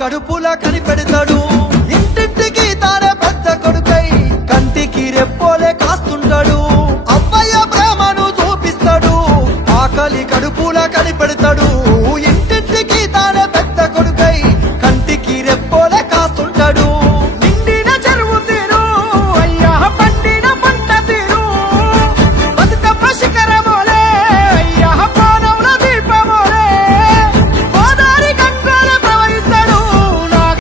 కడుపుల కనిపెడతాడు ఇంటింటికి తానే పెద్ద కొడుకై కంటికి రెప్పోలే కాస్తుంటాడు అవ్వయ్య ప్రేమను చూపిస్తాడు ఆకలి కడుపుల కనిపెడతాడు